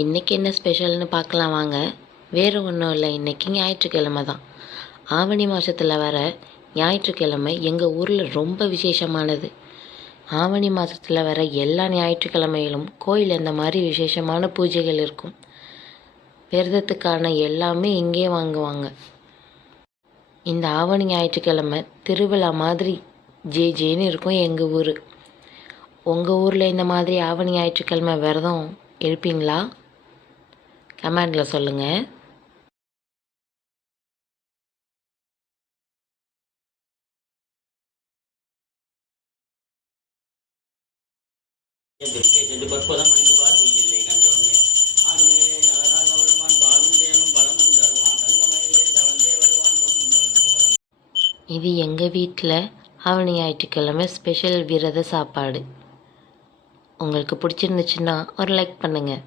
இன்றைக்கி என்ன ஸ்பெஷல்னு பார்க்கலாம் வாங்க. வேறு ஒன்றும் இல்லை, இன்றைக்கி ஞாயிற்றுக்கிழமை தான். ஆவணி மாதத்தில் வர ஞாயிற்றுக்கிழமை எங்கள் ஊரில் ரொம்ப விசேஷமானது. ஆவணி மாதத்தில் வர எல்லா ஞாயிற்றுக்கிழமையிலும் கோயில் இந்த மாதிரி விசேஷமான பூஜைகள் இருக்கும். விரதத்துக்கான எல்லாமே இங்கே வாங்குவாங்க. இந்த ஆவணி ஞாயிற்றுக்கிழமை திருவிழா மாதிரி ஜேன்னு இருக்கும் எங்கள் ஊர். உங்கள் ஊரில் இந்த மாதிரி ஆவணி ஞாயிற்றுக்கிழமை விரதம் இருப்பீங்களா? கமெண்டில் சொல்லுங்கள். இது எங்கள் வீட்டில் ஆவணி ஞாயிற்றுக்கிழமை ஸ்பெஷல் விரத சாப்பாடு. உங்களுக்கு பிடிச்சிருந்துச்சுன்னா ஒரு லைக் பண்ணுங்கள்.